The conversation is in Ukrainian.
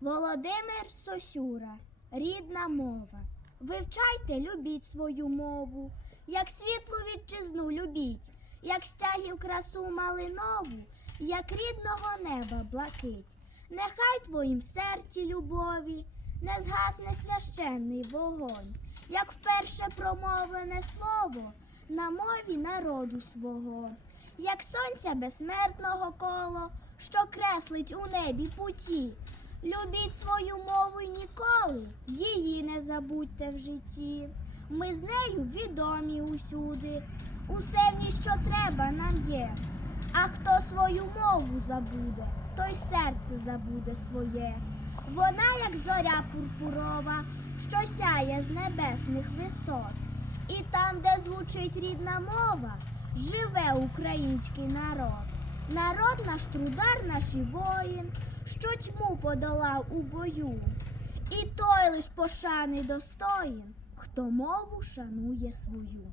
Володимир Сосюра, рідна мова. Вивчайте, любіть свою мову, як світлу вітчизну любіть, як стягів красу малинову, як рідного неба блакить. Нехай твоїм серці любові не згасне священний вогонь, як вперше промовлене слово на мові народу свого, як сонця безсмертного коло, що креслить у небі путі. Любіть свою мову й ніколи, її не забудьте в житті. Ми з нею відомі усюди, усе в ній, що треба нам є. А хто свою мову забуде, той серце забуде своє. Вона, як зоря пурпурова, що сяє з небесних висот. І там, де звучить рідна мова, живе український народ. Народ наш трудар, наш і воїн, що тьму подолав у бою. І той лиш пошани достоїн, хто мову шанує свою.